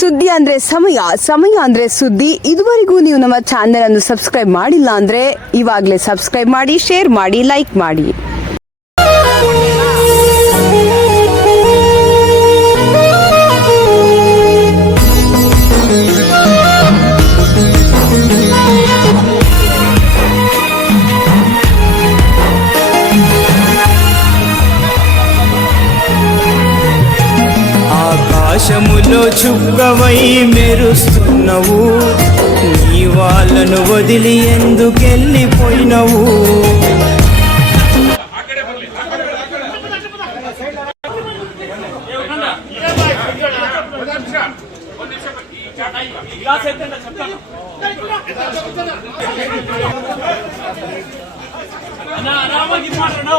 ಸುದ್ದಿ ಅಂದ್ರೆ ಸಮಯ ಸಮಯ ಅಂದ್ರೆ ಸುದ್ದಿ ಇದುವರೆಗೂ ನೀವು ನಮ್ಮ ಚಾನೆಲ್ ಅನ್ನು ಸಬ್ಸ್ಕ್ರೈಬ್ ಮಾಡಿಲ್ಲ ಅಂದ್ರೆ ಇವಾಗಲೇ ಸಬ್ಸ್ಕ್ರೈಬ್ ಮಾಡಿ ಶೇರ್ ಮಾಡಿ ಲೈಕ್ ಮಾಡಿ ఆకాశములో చుక్కవై మెరుస్తున్నావు నీ వాళ్ళను వదిలి ఎందుకెళ్ళిపోయినవు అన్నా రామకి మాట నో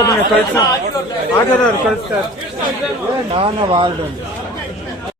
అబ్బాయి కలిసి ఆటోదారు కలుస్తారు నాన్న వాళ్ళు